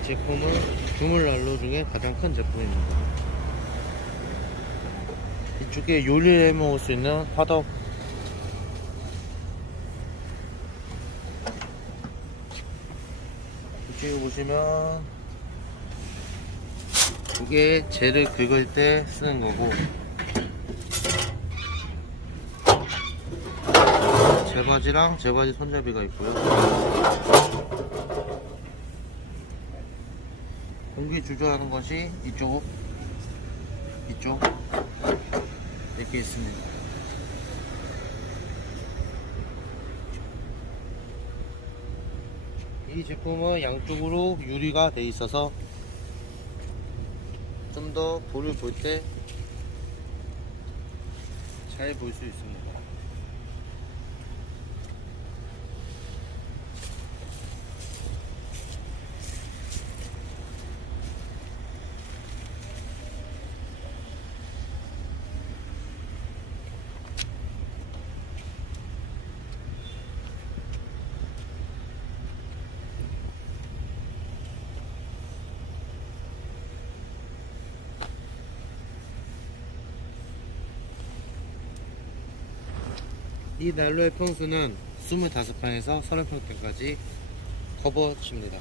이 제품은 주물난로 중에 가장 큰 제품입니다. 이쪽에 요리를 해 먹을 수 있는 화덕, 이쪽에 보시면 이게 재를 긁을 때 쓰는 거고, 재바지랑 재바지 손잡이가 있고요. 공기 조절하는 것이 이쪽 이렇게 있습니다. 이 제품은 양쪽으로 유리가 돼 있어서 좀 더 불을 볼 때 잘 볼 수 있습니다. 이 난로의 평수는 25평에서 30평대까지 커버칩니다.